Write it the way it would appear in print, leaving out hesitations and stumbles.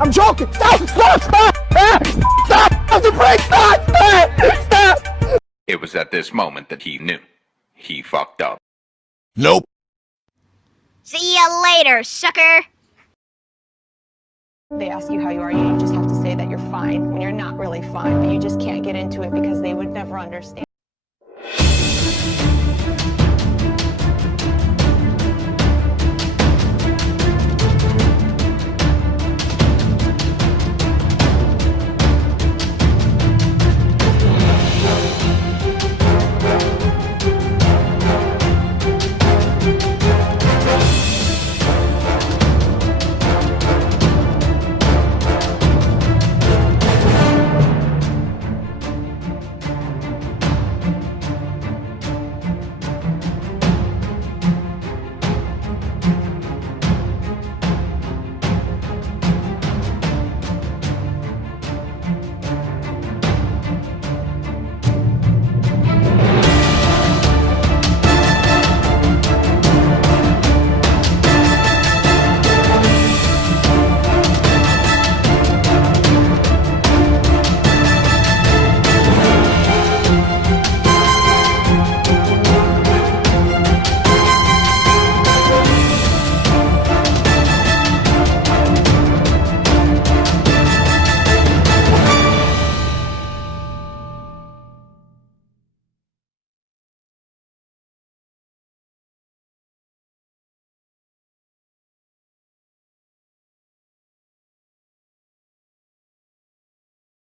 I'm joking. Stop! Stop! Stop! Ah! Stop! Stop the brake! Stop! Stop! Stop! It was at this moment that he knew. He fucked up. Nope. See ya later, sucker! They ask you how you are, you just have to say that you're fine when you're not really fine, but you just can't get into it because they would never understand.